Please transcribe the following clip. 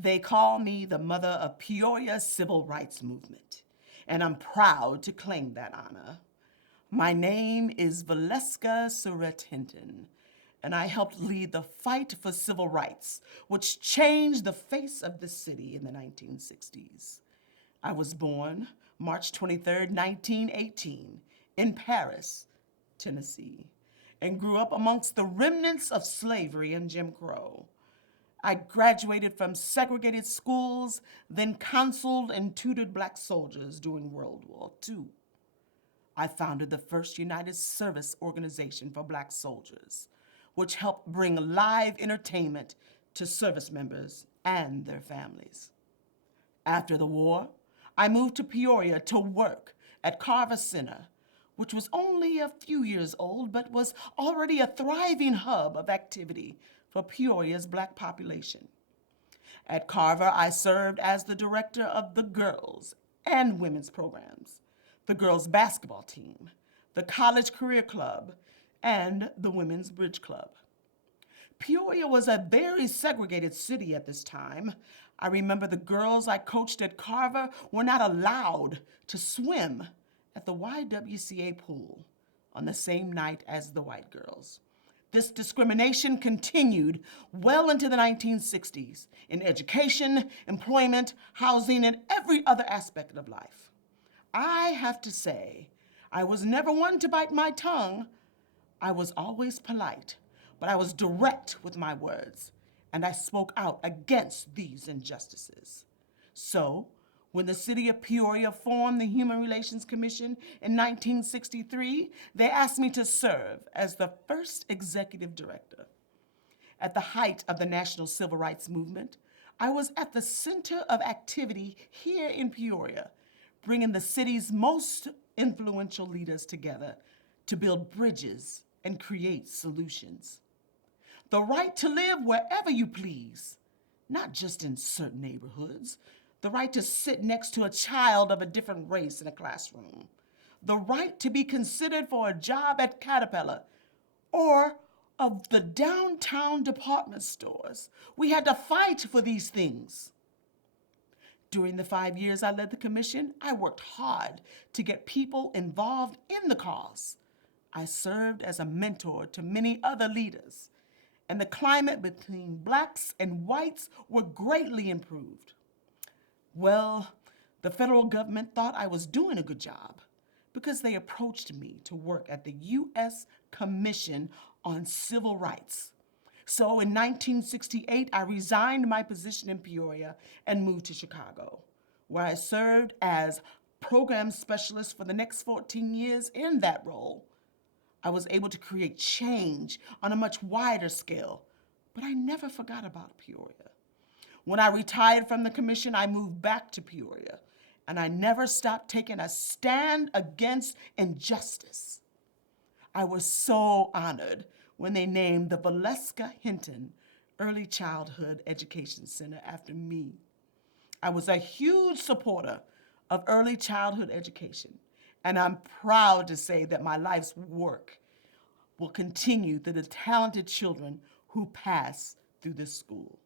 They call me the mother of Peoria's civil rights movement, and I'm proud to claim that honor. My name is Valeska Hinton, and I helped lead the fight for civil rights, which changed the face of the city in the 1960s. I was born March 23rd, 1918, in Paris, Tennessee, and grew up amongst the remnants of slavery and Jim Crow. I graduated from segregated schools, then counseled and tutored black soldiers during World War II. I founded the first United Service Organization for Black soldiers, which helped bring live entertainment to service members and their families. After the war, I moved to Peoria to work at Carver Center, which was only a few years old but was already a thriving hub of activity for Peoria's Black population. At Carver, I served as the director of the girls and women's programs, the girls' basketball team, the college career club, and the women's bridge club. Peoria was a very segregated city at this time. I remember the girls I coached at Carver were not allowed to swim at the YWCA pool on the same night as the white girls. This discrimination continued well into the 1960s in education, employment, housing, and every other aspect of life. I have to say, I was never one to bite my tongue. I was always polite, but I was direct with my words, and I spoke out against these injustices. So, when the city of Peoria formed the Human Relations Commission in 1963, they asked me to serve as the first executive director. At the height of the national civil rights movement, I was at the center of activity here in Peoria, bringing the city's most influential leaders together to build bridges and create solutions. The right to live wherever you please, not just in certain neighborhoods. The right to sit next to a child of a different race in a classroom. The right to be considered for a job at Caterpillar or of the downtown department stores. We had to fight for these things. During the 5 years I led the commission, I worked hard to get people involved in the cause. I served as a mentor to many other leaders, and the climate between blacks and whites were greatly improved. Well, the federal government thought I was doing a good job because they approached me to work at the U.S. Commission on Civil Rights. So in 1968, I resigned my position in Peoria and moved to Chicago, where I served as program specialist for the next 14 years. In that role, I was able to create change on a much wider scale, but I never forgot about Peoria. When I retired from the commission, I moved back to Peoria, and I never stopped taking a stand against injustice. I was so honored when they named the Valeska Hinton Early Childhood Education Center after me. I was a huge supporter of early childhood education, and I'm proud to say that my life's work will continue through the talented children who pass through this school.